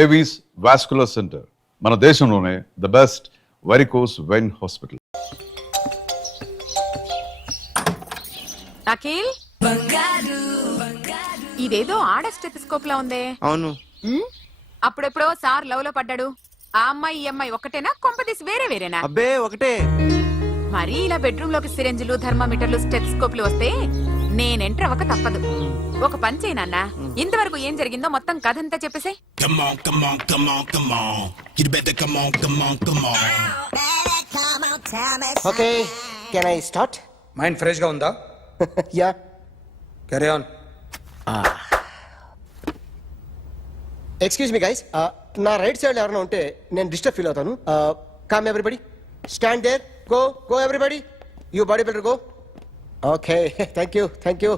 Avis vascular centre మన దేశంలోనే the best varicose vein hospital. Akhil, ఇదేదో ఆడ స్టెథోస్కోప్ లా ఉందే. అవును. అప్పుడెప్పుడో సార్ లవ్ లో పడ్డాడు. ఆ అమ్మాయి ఈ అమ్మాయి ఒకటేనా, కొంపదీసి వేరే వేరేనా? అబ్బే ఒకటే. మరి ఇలా బెడ్రూమ్ లోకి సిరెంజులు, థర్మామీటర్లు, స్టెథోస్కోప్లు వస్తే నేను ఎంటర్ అవ్వక తప్పదు. ఒక పని చేయి నాన్న, ఇంతవరకు ఏం జరిగిందో మొత్తం కథ అంతా చెప్పేసే. Okay, can I start? Mind fresh గా ఉందా? Yeah, carry on. Excuse me guys, నా రైట్ సైడ్ ఎవరైనా ఉంటే నేను డిస్టర్బ్ ఫీల్ అవుతాను. Come everybody, stand there, go go everybody, you body builder go. Okay, thank you thank you.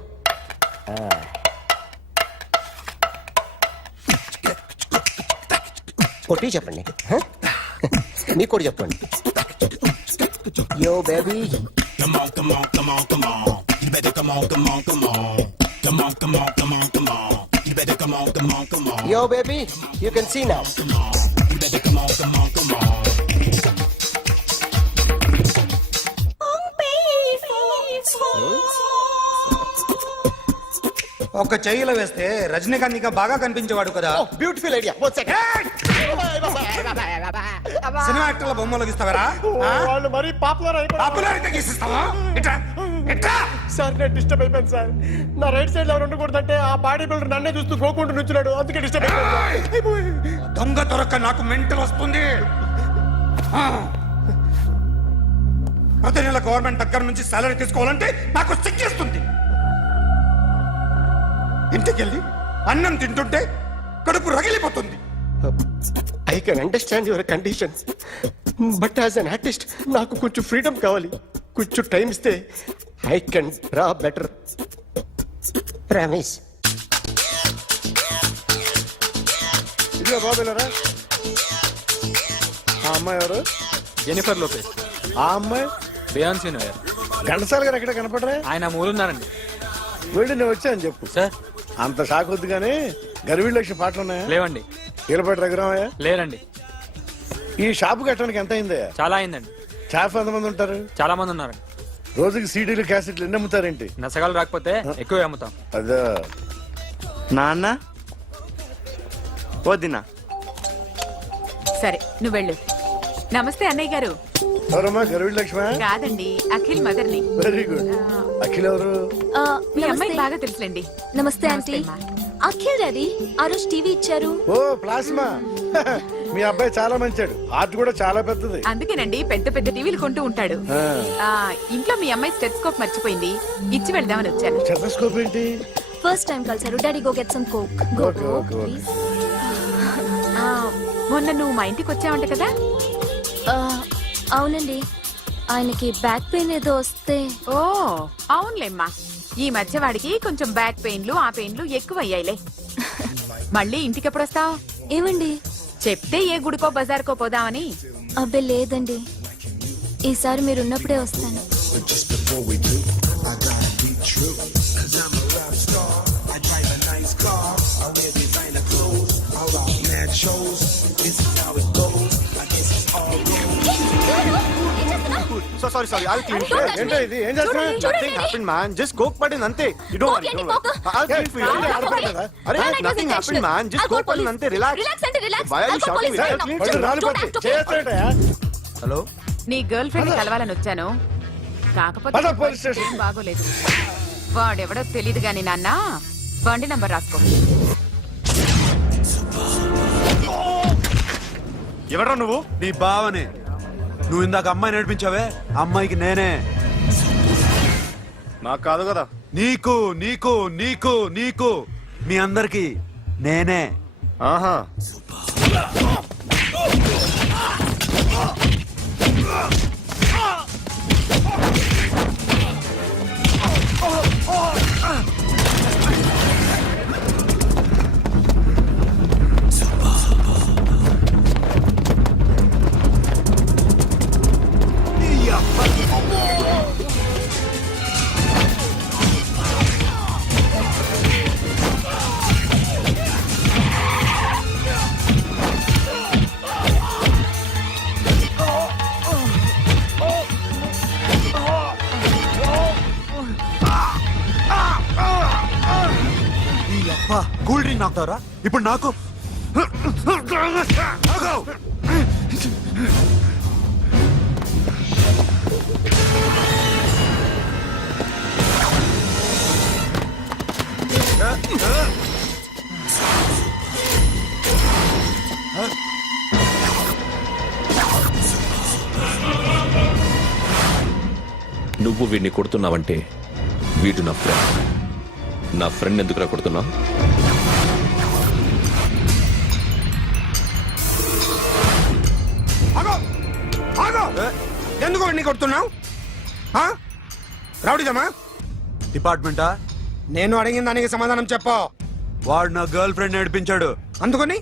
కొట్టి చెప్పండి, మీకు కూడా చెప్పండి. Yo baby, yo baby, you can see now. ఒక చెయ్యిలో వేస్తే రజనీకాంత్ ఇంకా బాగా కనిపించేవాడు కదా. Oh, beautiful idea. One second. Cinema యాక్టర్ల బొమ్మలు గీస్తావరా? వాళ్ళు మరి పాపులారిటీ గీసిస్తావా? ఇట్రా ఇట్రా. సార్ నేను డిస్టర్బ్ అయిపోయాను సార్. నా రైట్ సైడ్ ఎవరు ఉండకూడదంటే ఆ బాడీ బిల్డర్ నన్నే చూస్తూ గోకుంటూ నుంచున్నాడు, అందుకే డిస్టర్బ్ అయిపోయాను. దొంగ దొరక్క నాకు మెంటల్ వస్తుంది. ప్రతి నెల గవర్నమెంట్ దగ్గర నుంచి సాలరీ తీసుకోవాలంటే నాకు సిగ్గేస్తుంది. ఇంటికెళ్ళి అన్నం తింటుంటే కడుపు రగిలిపోతుంది. I can understand your conditions, but as an artist నాకు కొంచెం ఫ్రీడమ్ కావాలి. కొంచెం టైం ఇస్తే I can draw better. Promise. ఇదిగో బాబులరా, ఆ అమ్మాయి ఎవరు? Jennifer Lopez. ఆ అమ్మాయి బియాన్సీ నోయర్. ఘంటసాల గారు ఎక్కడ కనపడరా? ఆయన మూలున్నారండి. వెళ్ళి నేను వచ్చాను చెప్పు. సార్ అంత షాక్ వద్దు కానీ గర్వీళ్ళ లక్ష పాటలు ఉన్నాయా? లేవండి. కీలపాటి రఘురామయ్య లేరండి. ఈ షాపు కట్టడానికి ఎంత అయిందా? చాలా అయిందండి. షాప్ ఎంతమంది ఉంటారు? చాలా మంది ఉన్నారండి. రోజుకి సీడీలు క్యాసెట్లు ఎన్ని అమ్ముతారేంటి? నసగాలు రాకపోతే ఎక్కువ అమ్ముతాం. అదా నాన్న వద్దినా. సరే నువ్వు వెళ్ళు. నమస్తే అన్నయ్య గారు. ఎవరమ్మా? గర్వీళ్ళ లక్ష్మ? కాదండి, అఖిల్ మదర్ని. Very good. అఖిల్ ఎవరు? మీ అమ్మాయి బాగా తెలుసులేండి. నమస్తే ఆంటీ. అమ్మా. అఖిల్ డాడీ ఆ రోజు టీవీ ఇచ్చారు. ఓ ప్లాస్మా. మీ అబ్బాయి చాలా మంచాడు, ఆర్ట్ కూడా చాలా పెద్దది. అందుకేనండి పెద్ద పెద్ద టీవీలు కొంటూ ఉంటాడు. ఇంట్లో మీ అమ్మాయి స్టెథోస్కోప్ మర్చిపోయింది, ఇచ్చి వెళ్దామని వచ్చాను. స్టెథోస్కోప్ ఏంటి? ఫస్ట్ టైం కలిసారు. Daddy go get some coke. Okay okay okay. మొన్న నువ్వు మా ఇంటికి వచ్చావంట కదా? అవునండి, ఆయనకి బ్యాక్ పెయిన్ ఏదో వస్తే. ఓ అవునులేమ్మా, ఈ మధ్య వాడికి కొంచెం బ్యాక్ పెయిన్లు ఆ పెయిన్లు ఎక్కువ అయ్యాయిలే. మళ్ళీ ఇంటికి ఎప్పుడు వస్తావు? ఏమండి చెప్తే ఏ గుడికో బజార్కో పోదామని. అబ్బే లేదండి, ఈసారి మీరున్నప్పుడే వస్తాను. Sorry, I'll clean it. ఏంటో ఇది? ఏం చేస్తున్నా? Nothing happened, man. Just coke పడింది అంతే. You don't worry. I'll clean for you. అరే nothing happened, man. Just coke పడింది అంతే. Relax. Why are you shouting? I'll clean for you. Hello, నీ గర్ల్ ఫ్రెండ్ కలవాలని వచ్చాను, కాకపోతే పద పోలీస్ స్టేషన్. ఏం బాగోలేదు. వాడెవడో తెలీదు గాని నాన్న, బండి నంబర్ రాసుకో. ఎవడ్రా నువ్వు? నీ బావనే. నువ్వు ఇందాక అమ్మాయి నడిపించావే, అమ్మాయికి నేనే. నాకు కాదు కదా. నీకు నీకు నీకు నీకు మీ అందరికి నేనే. ఆహా, కొడతారా ఇప్పుడు నాకు ఆగు! నువ్వు వీడిని కొడుతున్నావంటే వీడు నా ఫ్రెండ్. నా ఫ్రెండ్ ఎందుకురా కొడుతున్నావు? ఆగో ఆగో ఎందుకు వాడిని కొడుతున్నావు రౌడీజమా? డిపార్ట్మెంటా? నేను అడిగిన దానికి సమాధానం చెప్పు. వాడు నా గర్ల్ ఫ్రెండ్ నేర్పించాడు. అందుకని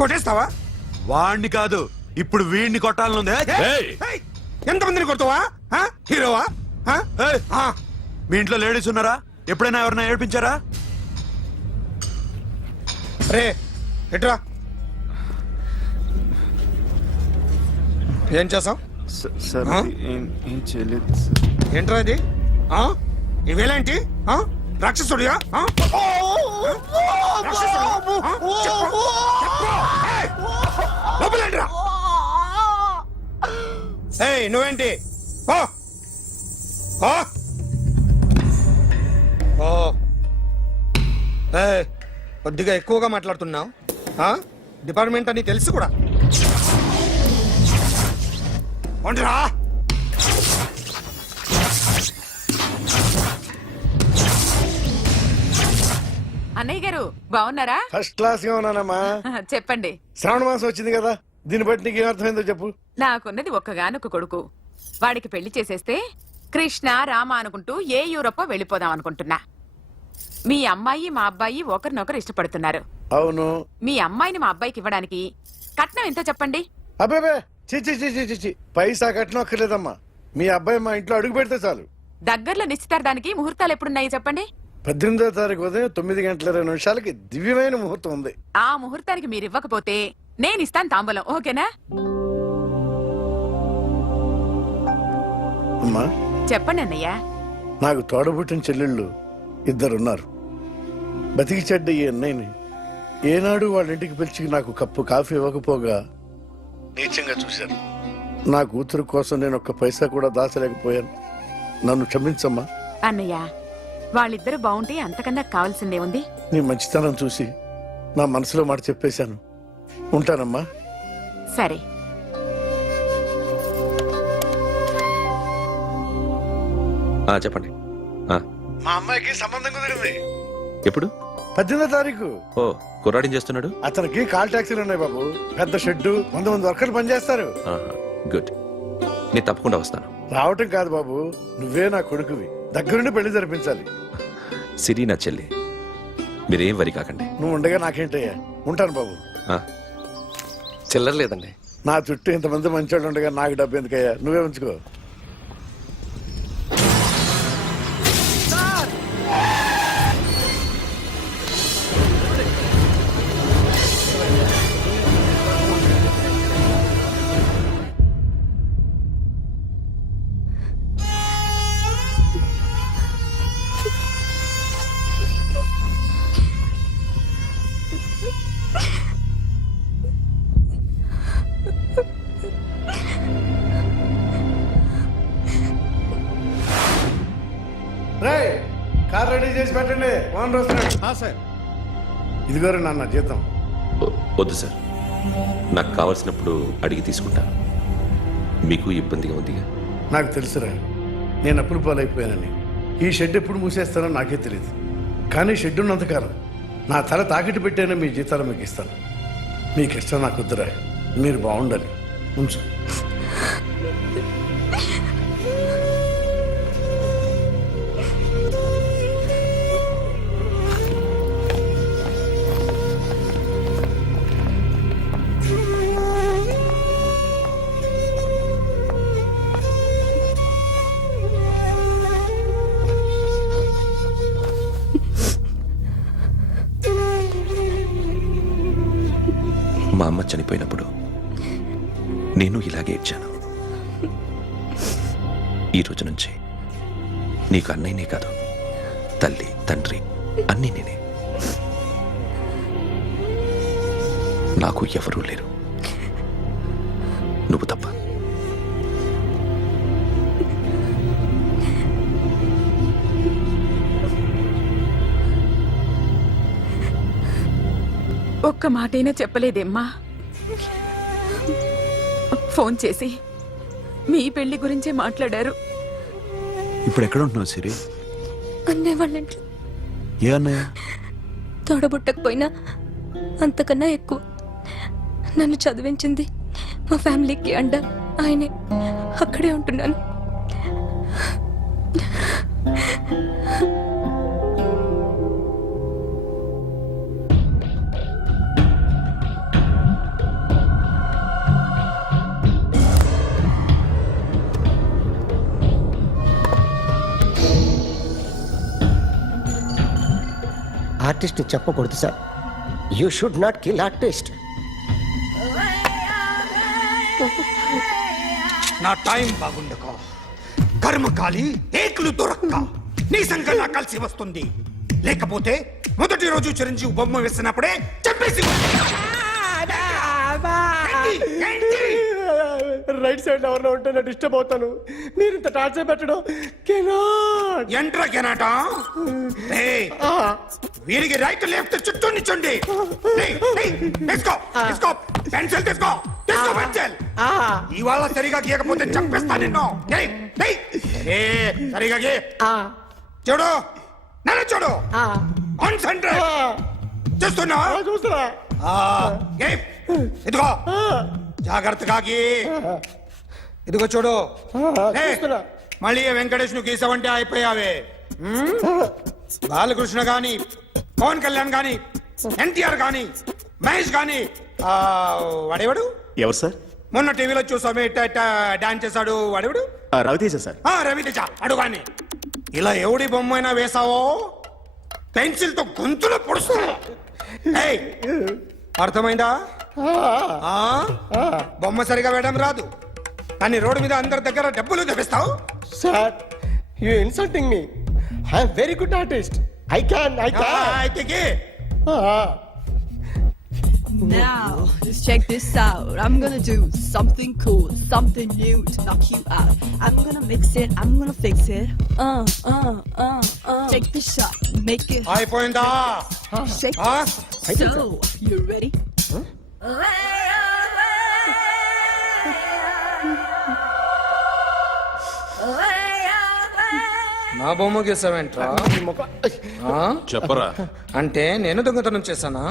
కొట్టేస్తావా? వాడిని కాదు, ఇప్పుడు వీడిని కొట్టాలనుంది. ఏయ్! ఎంతమందిని కొడతావా? హీరోవా? ఏయ్! మీ ఇంట్లో లేడీస్ ఉన్నారా? ఎప్పుడైనా ఎవరైనా ఏడిపించారా? రే ఎట్రా ఏం చేసావు? సార్ ఆ? ఏం చేయలేదు. ఏంట్రా ఇది? ఇవేలాంటి రాక్షసుడియా? రాక్షసుడియా? చెప్పు. ఏయ్! లోపలేంట్రా? ఏయ్ నువ్వేంటి? ఓ ఓ ఓ ఏయ్, కొద్దిగా ఎక్కువగా మాట్లాడుతున్నావు. డిపార్ట్మెంట్ అని తెలుసు కూడా. ఒంటరా అన్నయ్య గారు బాగున్నారా? ఫస్ట్ క్లాస్ గా ఉన్నానమ్మా. చెప్పండి. శ్రావణ మాసం వచ్చింది కదా, దీన్ని బట్టి నీకు ఏమర్థమైందో చెప్పు. నాకున్నది ఒక్కగానొక్క కొడుకు. వాడికి పెళ్లి చేసేస్తే కృష్ణ రామ అనుకుంటూ ఏ యూరోపో వెళ్ళిపోదాం అనుకుంటున్నా. మీ అమ్మాయి మా అబ్బాయి ఒకరినొకరు ఇష్టపడుతున్నారు. అవును. మీ అమ్మాయిని మా అబ్బాయికి ఇవ్వడానికి కట్నం ఎంతో చెప్పండి. అబ్బే చిచి చిచి చిచి పైసా కట్నం అక్కర్లేదమ్మా. మీ అబ్బాయి మా ఇంట్లో అడుగు పెడితే చాలు. దగ్గరలో నిశ్చితార్థానికి ముహూర్తాలు ఎప్పుడున్నాయి చెప్పండి. 18వ తారీఖు ఉదయం 9:20 దివ్యమైన ముహూర్తం ఉంది. ఆ ముహూర్తానికి మీరు ఇవ్వకపోతే నేను ఇస్తాను తాంబూలం. ఓకేనా? అమ్మా, చెప్పండి అన్నయ్య. నాకు తోడబుట్టిన చెల్లెళ్ళు ఇద్దరున్నారు. బతికి చెడ్డ ఈ అన్నయ్యని ఏనాడు వాళ్ళ ఇంటికి పిలిచి నాకు కప్పు కాఫీ ఇవ్వకపోగా నీచంగా చూశాను. నా కూతురు కోసం నేను ఒక్క పైసా కూడా దాచలేకపోయాను. నన్ను క్షమించమ్మా. అన్నయ్య, వాళ్ళిద్దరూ బాగుంటే అంతకన్నా కావాల్సిందే ఉంది. నీ మంచితనం చూసి నా మనసులో మాట చెప్పేశాను. ఉంటానమ్మా. సరే. చెప్పండి. మా అమ్మాయికి సంబంధం కుదిరింది. ఎప్పుడు? 18వ తారీఖు. ఓ, కుర్రాడేం చేస్తున్నాడు? అతనికి కాల్ టాక్సీలు ఉన్నాయి బాబు. పెద్ద షెడ్డు, 100 వర్కర్లు పనిచేస్తారు. గుడ్. నేను తప్పకుండా వస్తాను. రావటం కాదు బాబు, నువ్వే నా కొడుకువి. దగ్గరుండి పెళ్లి జరిపించాలి. సిరి నా చెల్లి, మీరేం వరి కాకండి. నువ్వు ఉండగా నాకేంటయ్యా. ఉంటాను బాబు. చిల్లర లేదండి. నా చుట్టూ ఇంతమంది మంచోళ్ళు ఉండగా నాకు డబ్బు ఎందుకయ్యా, నువ్వే ఉంచుకో. కార్ రెడీ చేసి పెట్టండి. ఓనర్ వస్తున్నాడు. సార్, ఇదిగోరు నాన్న జీతం. వద్దు సార్, నాకు కావాల్సినప్పుడు అడిగి తీసుకుంటాను. మీకు ఇబ్బందిగా ఉందిగా? నాకు తెలుసురా, నేను అప్పులు పాలైపోయానని. ఈ షెడ్ ఎప్పుడు మూసేస్తానో నాకే తెలియదు. కానీ షెడ్ ఉన్నంతకాలం నా తల తాకట్టు పెట్టైనా మీ జీతాలు మీకు ఇస్తాను. మీకు ఇష్టం నాకు వద్దురా, మీరు బాగుండాలి. ఉంచు. మా అమ్మ చనిపోయినప్పుడు నేను ఇలాగే ఇచ్చాను. ఈ రోజు నుంచి నీకు అన్నయ్యనే కాదు, తల్లి తండ్రి అన్నీ నేనే. నాకు ఎవరూ లేరు, నువ్వు తప్ప. ఒక్క మాటైనా చెప్పలేదేమ్మా? ఫోన్ చేసి మీ పెళ్లి గురించే మాట్లాడారు. ఇప్పుడు ఎక్కడ ఉంటున్నావు సిరి? అన్నయ్య వాళ్ళ ఇంట్లో. ఏ అన్నయ్య? తోడబుట్టకపోయినా అంతకన్నా ఎక్కువ నన్ను చదివించింది మా ఫ్యామిలీకి అండ ఆయనే. అక్కడే ఉంటున్నాను. ఆర్టిస్ట్ చెప్పకూడదు sir. You should not kill artist. నా టైం బాగుండకో, కర్మకాలి ఏకులు దొరక్క నీ సంకల్లా కలిసి వస్తుంది. లేకపోతే మొదటి రోజు చిరంజీవి బొమ్మ వేసినప్పుడే చెప్పేసి రైట్ సైడ్ ఎవరిలో ఉంటే నేను డిస్టర్బ్ అవుతాను. మీరు ఇంత టార్చర్ పెట్టడం ఎంట్రా కెనాట. వీరికి రైట్ లెఫ్ట్ చుట్టూ నిచ్చండి. పెన్సిల్ తీసుకో, తీసుకో పెన్సిల్. ఇవాళ సరిగా గీయకపోతే చంపేస్తా నిన్ను. సరిగా గీ. చూడు, నన్ను చూడు. కాన్సంట్రేట్ చూస్తున్నా. చూస్తున్నా. ఇదిగో జాగ్రత్తగా గీ. ఇదిగో చూడు. మళ్ళీ వెంకటేష్ ను గీసావంటే అయిపోయావే. బాలకృష్ణ గాని, పవన్ కళ్యాణ్ గాని, ఎన్టీఆర్ గాని, మహేష్ గాని, వాడేవాడు ఎవరు సార్? మొన్న టీవీలో చూసామే డాన్స్ చేశాడు వాడేవాడు? రవితేజ సార్. రవితేజ అడుగాని. ఇలా ఎవడి బొమ్మ అయినా వేసావో పెన్సిల్ తో గొంతులో పొడుస్తా. అర్థమైందా? బొమ్మ సరిగా వేయడం రాదు, కానీ రోడ్డు మీద అందరి దగ్గర డబ్బులు తెప్పిస్తావు. Sir, you insulting me. I am very good artist. I can. అయితే Now, just check this out. I'm gonna do something cool, something new to knock you out. I'm gonna mix it, I'm gonna fix it. Take the shot, make it. అయిపోయిందా? Shake it. So, you ready? నా బొమ్మ గీసావేంట్రా? చెప్పరా. అంటే నేను దొంగతనం చేశానా?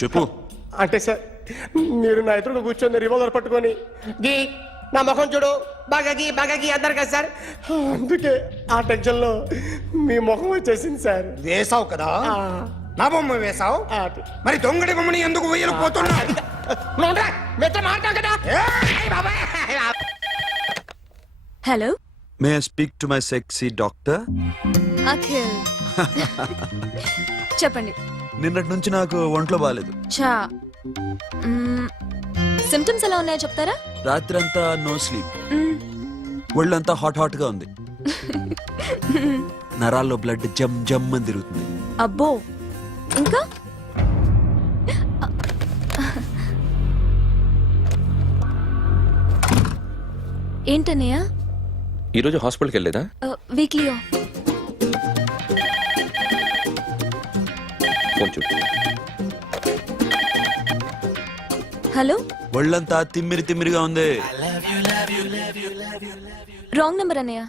చెప్పు. అంటే సార్, మీరు నా ఎదురుగా కూర్చొని రివాల్వర్ పట్టుకొని గీ, నా ముఖం చూడు, బాగా గీ అన్నారు కదా సార్. అందుకే ఆ టెన్షన్ లో మీ ముఖం వచ్చేసింది సార్. వేసావు కదా, నా బొమ్మ వేసావు. మరి దొంగడి బొమ్మని ఎందుకు వేయలేకపోతున్నా? Hello, may I speak to my sexy doctor? Akhil. చెప్పండి. నిన్నటి నుంచి నాకు ఒంట్లో బాగాలేదు. చా, సిమ్టమ్స్ ఎలా ఉన్నాయో చెప్తారా? రాత్రంతా నో స్లీప్, ఒళ్ళంతా హాట్ గా ఉంది, నరాల్లో బ్లడ్ జమ్ జమ్ అని తిరుగుతుంది. అబ్బో, ఇంకా? ఏంటన్నయ్య? ఈరోజు హాస్పిటల్కి వెళ్ళలేదా? వీక్లీ ఫోన్ చూడు. హలో, ఒళ్ళంతా తిమ్మిరిగా ఉంది. రాంగ్ నెంబర్ అన్నయ్య.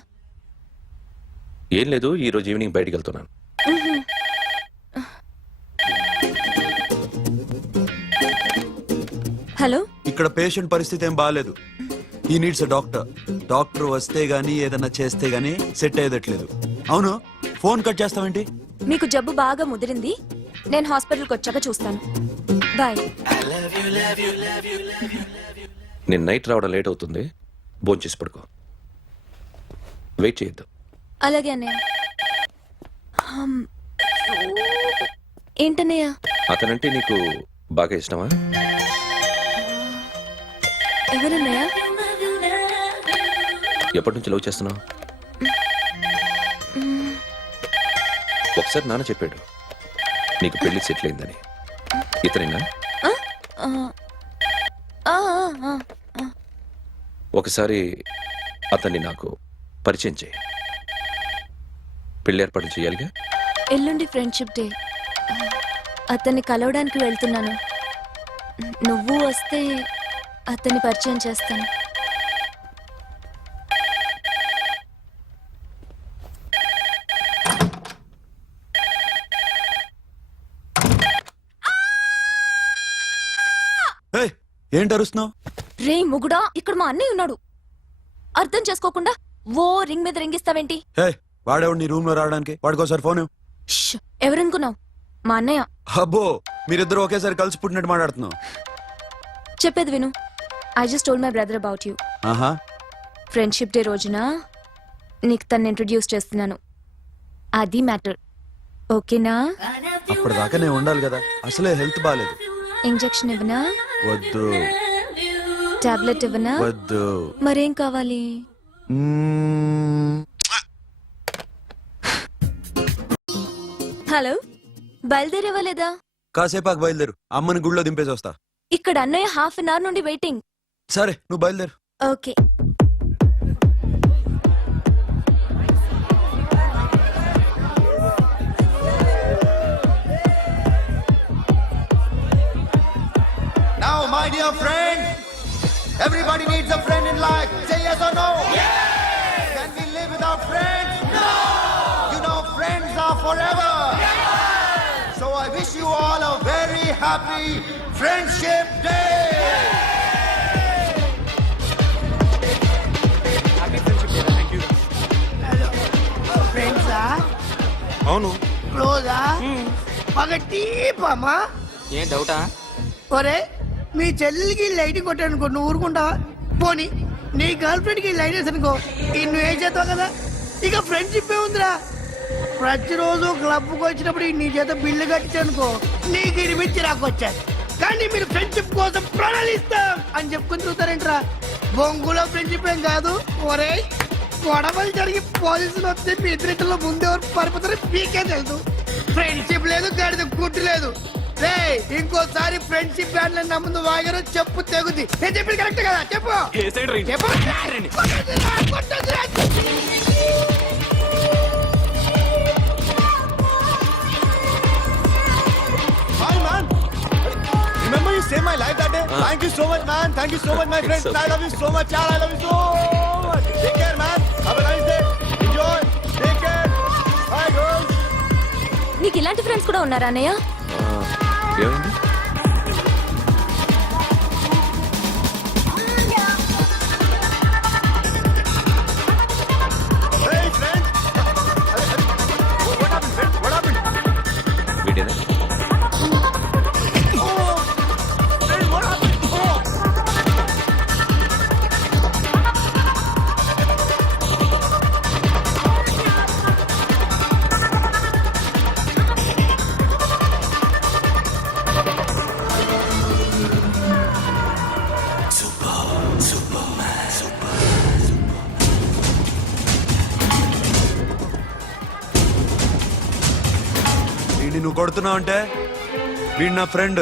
ఏం లేదు, ఈ రోజు ఈవినింగ్ బయటికి వెళ్తున్నాను. హలో, ఇక్కడ పేషెంట్ పరిస్థితి ఏం బాగాలేదు. ఈ నీడ్స్ డాక్టర్. డాక్టర్ వస్తే గానీ ఏదన్నా చేస్తే గానీ సెట్ అయ్యేదట్లేదు. అవును, ఫోన్ కట్ చేస్తావేంటి? మీకు జబ్బు బాగా ముదిరింది, నేను హాస్పిటల్కి వచ్చాక చూస్తాను. బాయ్. నేను నైట్ రావడం లేట్ అవుతుంది, భోంచేసి పడుకో. వెయిట్ చేయొద్దు. అలాగే అన్నయ్య. ఏంటన్నయ్య? అతనంటే నీకు బాగా ఇష్టమా? ఎవరన్నయ్య? ఎప్పటి నుంచి లవ్ చేస్తున్నావు? ఒకసారి నాన్న చెప్పాడు నీకు పెళ్లి సెటిల్ అయిందని. ఇతనేనా? ఆ, ఆ. ఒకసారి అతన్ని నాకు పరిచయం చేయి. పెళ్లి ఏర్పాటు చేయాలిగా. ఎల్లుండి ఫ్రెండ్షిప్ డే. అతన్ని కలవడానికి వెళ్తున్నాను. నువ్వు వస్తే అతన్ని పరిచయం చేస్తాను. ఏయ్, ఏంటి అరుస్తున్నావు? రే ముగుడా, ఇక్కడ మా అన్నయ్య ఉన్నాడు. అర్థం చేసుకోకుండా ఓ రింగ్ మీద రింగిస్తావేంటి? హే, వాడేవాడు నీ రూమ్ లో రావడానికి? వాడికోసారి ఫోన్ ఇవ్వు. ష్, ఎవరనుకున్నావు? మా అన్నయ్య. అబ్బో, మీరిద్దరు ఒకేసారి కలిసి పుట్టినట్టు మాట్లాడుతున్నావు. చెప్పేది విను. I just told my brother about you. ఆహా, ఫ్రెండ్షిప్ డే రోజున నీకు తను ఇంట్రడ్యూస్ చేస్తున్నాను. అది మ్యాటర్. ఓకేనా? అప్పటిదాకా నేను ఉండాలి కదా. అసలే హెల్త్ బాగాలేదు. ఇంజెక్షన్ ఇవ్వనా? వద్దు. టాబ్లెట్ ఇవ్వనా? వద్దు. మరేం కావాలి? మ్మ్. హలో, బయలుదేరేవా లేదా? కాసేపాకు బయలుదేరు. అమ్మని గుళ్ళో దింపేసి వస్తా. ఇక్కడ అన్నయ్య హాఫ్ అన్ అవర్ నుండి వెయిటింగ్. సరే, నువ్వు బయలుదేరు. Okay. Now, my dear friend, everybody needs a friend in life. Say yes or no. Yes. Can we live without friends? No. You know, friends are forever. Yes. So I wish you all a very happy Friendship Day. ఫ్రెండ్సా? అవును. క్లోజా? పగటి పామా? ఏం డౌటా? ఒరే, మీ చెల్లెలికి light కొట్టానుకో, నువ్వు ఊరుకుంటావా? పోనీ నీ గర్ల్ ఫ్రెండ్ కి లైట్ వేసి అనుకో, నువ్వు ఏం చేస్తావు కదా? ఇక ఫ్రెండ్షిప్ ఏ ఉందిరా. ప్రతిరోజు క్లబ్కి వచ్చినప్పుడు నీ చేత బిల్లు కట్టించనుకో, నీకు ఇరిమిచ్చి రాకొచ్చాను. కానీ మీరు ఫ్రెండ్షిప్ కోసం ప్రాణాలు ఇస్తాం అని చెప్పుకుని చూస్తారేంట్రా? బొంగులో ఫ్రెండ్షిప్ ఏం కాదు. ఒరే, గొడవలు జరిగి పోలీసులు వస్తే మీ ఇద్దరిలో ముందెవరు పరిపోతారో మీకే తెలుసు. ఫ్రెండ్షిప్ లేదు, గడిద గుడ్డు లేదు. రే, ఇంకోసారి ఫ్రెండ్షిప్ బ్యాండ్ నా ముందు వాగారో చెప్పు తెగుద్ది. నేను చెప్పింది కరెక్ట్ కదా? చెప్పు చెప్పు. Remember you saved my life that day? Thank you so much, man. Thank you so much, my friends. I love you so much, yaar. I love you so much. Take care, man. Have a nice day. Enjoy. Take care. Bye, girls. నీకు ఇలాంటి friends కూడా ఉన్నారా అన్నయ్య? ఏమైంది? Hey, friend. What happened, friend? What happened? వీడేనా? Friend, what happened? వీడిని నువ్వు కొడుతున్నావు అంటే వీడు నా ఫ్రెండ్.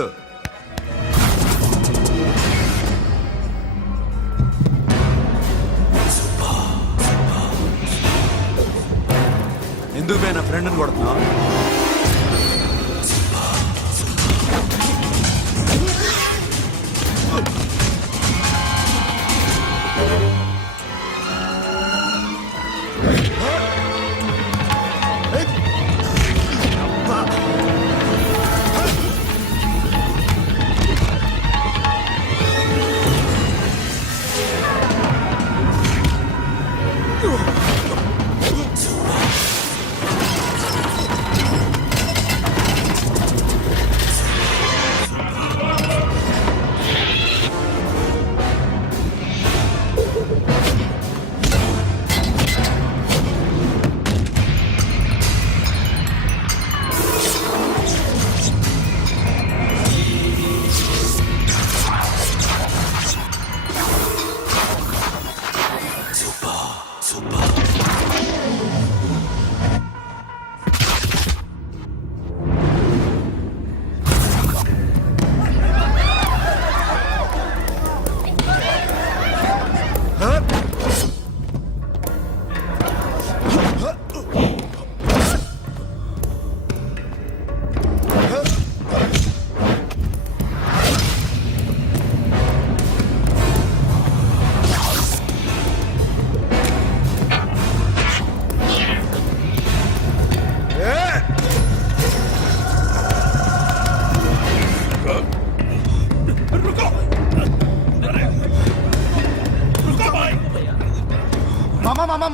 ఎందుకు నా ఫ్రెండ్ని కొడుతున్నావు?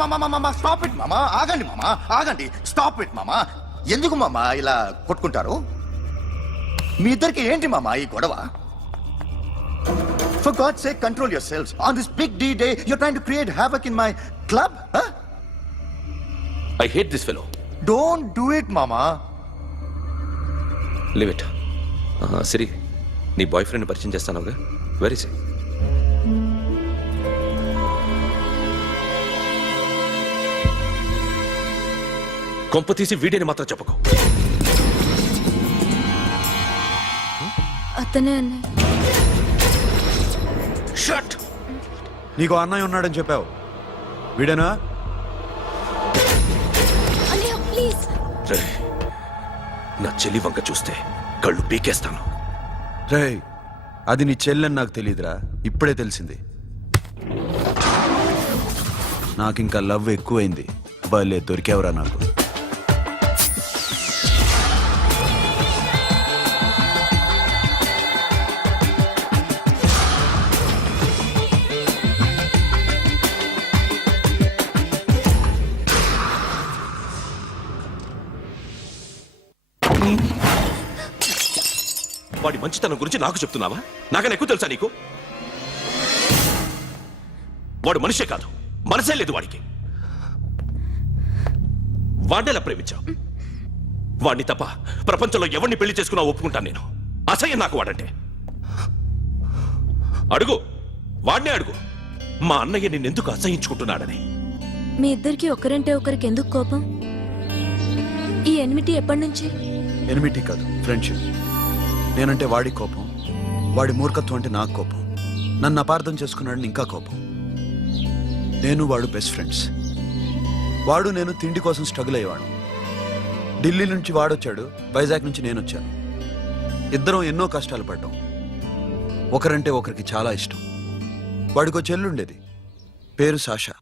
మామా స్టాప్ ఇట్ మామా, ఆగండి మామా, ఆగండి, స్టాప్ ఇట్ మామా. ఎందుకు మామా ఇలా కొట్టుకుంటారు? మీ ఇద్దరికి ఏంటి మామా ఈ గొడవ? For God's sake, control yourselves. On this big D day, you're trying to create havoc in my club? Huh? I hate this fellow. Don't do it, mama. Leave it. Siri, నీ బాయ్ ఫ్రెండ్ పరిచయం చేస్తానుగా. Very సే. కొంప తీసి వీడియోని మాత్రం చెప్పకు. అతనే అన్నయ్య. Shut. నీకు అన్నయ్య ఉన్నాడని చెప్పావు, వీడేనా? అన్నయ్య ప్లీజ్. రే, నా చెల్లి వంక చూస్తే కళ్ళు పీకేస్తాను. రే, అది నీ చెల్లెని నాకు తెలియదురా, ఇప్పుడే తెలిసింది. నాకింకా లవ్ ఎక్కువైంది. భలే దొరికావురా నాకు. వాడి మంచితనం గురించి నాకు చెప్తున్నావా? నాకన్నా ఎక్కువ తెలుసా నీకు? వాడు మనిషే కాదు, మనసే లేదు వాడికి. వాడినెలా ప్రేమించావు? వాడిని తప్ప ప్రపంచంలో ఎవరిని పెళ్లి చేసుకున్నా ఒప్పుకుంటాను నేను. అసహ్యం నాకు వాడంటే. అడుగు, వాడినే అడుగు, మా అన్నయ్య నిన్నెందుకు అసహించుకుంటున్నాడని. మీ ఇద్దరికి ఒకరంటే ఒకరికి ఎందుకు కోపం? ఈ ఎనిమిటీ ఎప్పటి నుంచి? ఎనిమిటీ కాదు, ఫ్రెండ్షిప్. నేనంటే వాడి కోపం, వాడి మూర్ఖత్వం అంటే నాకు కోపం. నన్ను అపార్థం చేసుకున్నాడని ఇంకా కోపం. నేను వాడు బెస్ట్ ఫ్రెండ్స్. వాడు నేను తిండి కోసం స్ట్రగుల్ అయ్యేవాడు. ఢిల్లీ నుంచి వాడొచ్చాడు, వైజాగ్ నుంచి నేను వచ్చాను. ఇద్దరం ఎన్నో కష్టాలు పడ్డాం. ఒకరంటే ఒకరికి చాలా ఇష్టం. వాడికో చెల్లుండేది, పేరు సాషా.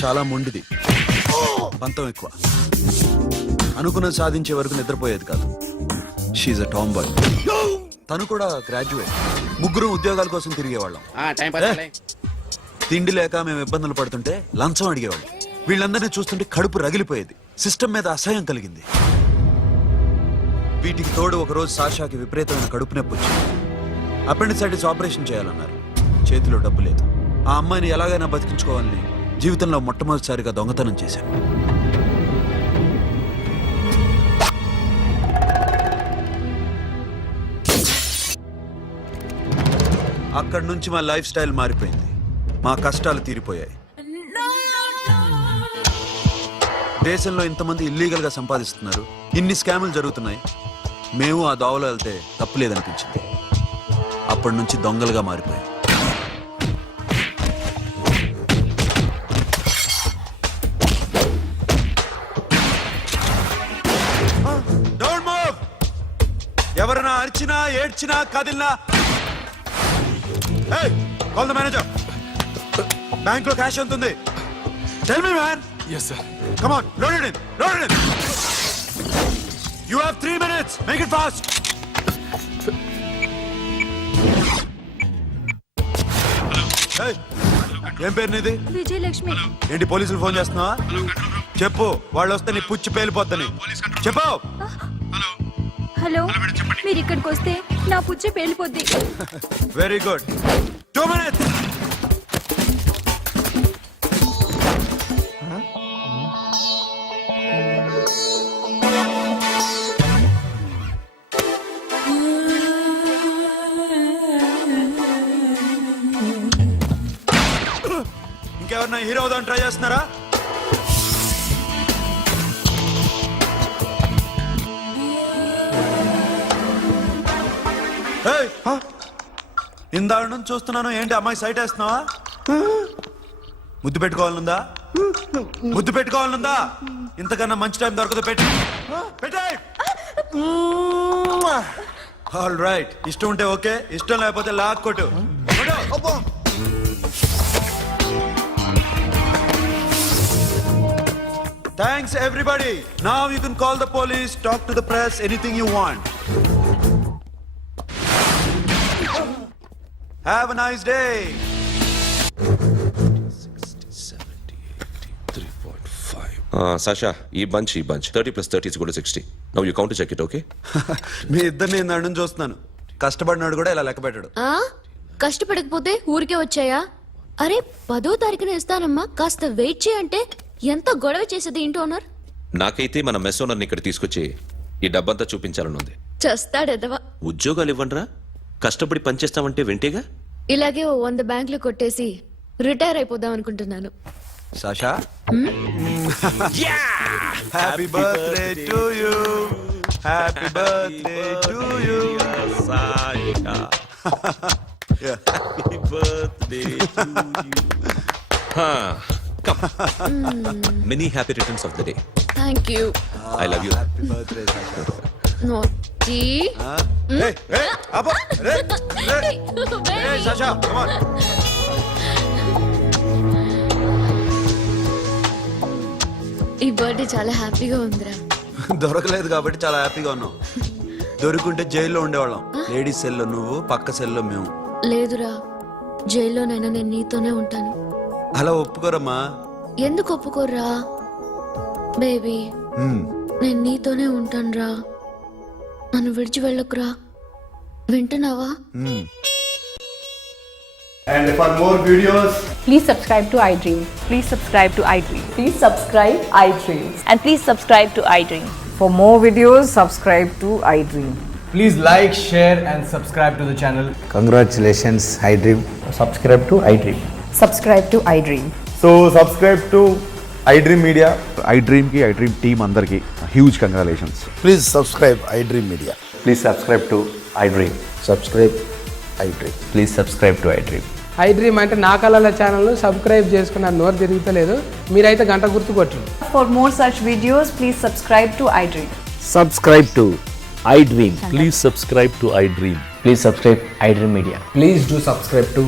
చాలా మొండిది, పంతం ఎక్కువ. అనుకున్నది సాధించే వరకు నిద్రపోయేది కాదు. She a tomboy. తను కూడా గ్రాడ్యుయేట్. ముగ్గురు ఉద్యోగాల కోసం తిరిగేవాళ్ళం. తిండి లేక మేము ఇబ్బందులు పడుతుంటే లంచం అడిగేవాళ్ళం. వీళ్ళందరినీ చూస్తుంటే కడుపు రగిలిపోయేది. సిస్టమ్ మీద అసహ్యం కలిగింది. వీటికి తోడు ఒకరోజు సాషాకి విపరీతమైన కడుపు నొప్పి వచ్చింది. అపెండిసైటిస్ ఆపరేషన్ చేయాలన్నారు. చేతిలో డబ్బు లేదు. ఆ అమ్మాయిని ఎలాగైనా బతికించుకోవాలని జీవితంలో మొట్టమొదటిసారిగా దొంగతనం చేశాను. అక్కడి నుంచి మా లైఫ్ స్టైల్ మారిపోయింది. మా కష్టాలు తీరిపోయాయి. దేశంలో ఇంతమంది ఇల్లీగల్ గా సంపాదిస్తున్నారు, ఇన్ని స్కాములు జరుగుతున్నాయి. మేము ఆ దోవలో వెళ్తే తప్పులేదనిపించింది. అప్పటి నుంచి దొంగలుగా మారిపోయాం. ఎవరైనా అరిచినా ఏడ్చినా కదిలినా కాల్ ద మేనేజర్. బ్యాంక్ లో క్యాష్ ఎంత ఉంది? Tell me man. Yes, sir. Come on, load it in. Load it in. You have 3 minutes. Make it fast. Hey, ఏం పేరు నీది? విజయలక్ష్మి. ఏంటి పోలీసులు ఫోన్ చేస్తున్నావా? చెప్పు, వాళ్ళు వస్తే నీ పుచ్చి పేలిపోద్దని చెప్పు. హలో, మీరు ఇక్కడికి వస్తే నా పుచ్చి పేలిపోద్ది. Very good. 2 minutes. ఇంకెవరన్నా హీరో అవుదాం ట్రై చేస్తున్నారా? ఇందాక నుంచి చూస్తున్నాను, ఏంటి అమ్మాయి సైట్ వేస్తున్నావా? ముద్దు పెట్టుకోవాలనుందా? ముద్దు పెట్టుకోవాలనుందా? ఇంతకన్నా మంచి టైం దొరకదు. పెట్టే. ఆల్ రైట్, ఇష్టం ఉంటే ఓకే, ఇష్టం లేకపోతే లాక్ కొట్టు. Thanks everybody. Now you can call the police, talk to the press, anything you want. Have a nice day. Sasha, ఈ bunch 30 plus 30 is equal to 60. Now you count to check it, okay? మీ ఇద్దరు నేను నన్ను చూస్తున్నాను. కష్టపడినాడు కూడా ఇలా లెక్క పెట్టాడు. కష్టపడకపోతే ఊరికే వచ్చాయా? అరే 10వ తారీఖున ఇస్తానమ్మా, కాస్త వెయిట్ చేయంటే ఎంత గొడవ చేసేది ఇంటి ఓనర్. నాకైతే మన మెస్ ఓనర్ని ఇక్కడ తీసుకొచ్చి ఈ డబ్బంతా చూపించాలని ఉంది. చస్తాడెదవా. ఉద్యోగాలు ఇవ్వండిరా, కష్టపడి పనిచేస్తామంటే వెంటేగా. ఇలాగే ఓ 100 బ్యాంకులు కొట్టేసి రిటైర్ అయిపోదాం అనుకుంటున్నాను. Sasha? Happy birthday to you. Happy birthday to you. Sasha. Happy birthday to you. Come. Many happy returns of the day. Thank you. I love you. Happy birthday, Sasha. నోటి. Hey, hey, Abba, hey, hey, hey, Sasha, come on. ఈ birthday చాలా హ్యాపీగా ఉందిరా. దొరకలేదు కాబట్టి చాలా హ్యాపీగా ఉన్నాం. దొరుకుంటే జైల్లో ఉండేవాళ్ళం. లేడీస్ సెల్లో నువ్వు, పక్క సెల్లో మేము. లేదురా, జైల్లోనైనా నేను నీతోనే ఉంటాను. అలా ఒప్పుకోరమ్మా. ఎందుకు ఒప్పుకోర్రా బేబీ? నేను నీతోనే ఉంటానురా, నన్ను విడిచి వెళ్ళకురా. వింటున్నావా? And for more videos, Please subscribe to iDream. Please subscribe to iDream. Please subscribe iDream. And please subscribe to iDream. For more videos, subscribe to iDream. Please like, share, and subscribe to the channel. Congratulations, iDream. Subscribe to iDream. Subscribe to iDream. So subscribe to iDream Media. iDream team అందరికి huge congratulations. please subscribe iDream Media. Please subscribe to iDream. Subscribe iDream. Please subscribe to iDream. iDream అంటే నా కళల channel subscribe చేసుకున్న నోరు తిరుగుతలేదు. మీరైతే గంట గుర్తు కొట్టండి. For more such videos, please subscribe to iDream. Subscribe to iDream. Please subscribe to iDream. Please subscribe iDream Media. Please do subscribe to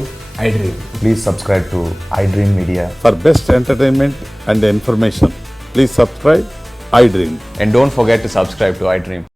iDream. Please subscribe to iDream Media. For best entertainment and information, please subscribe iDream. And don't forget to subscribe to iDream.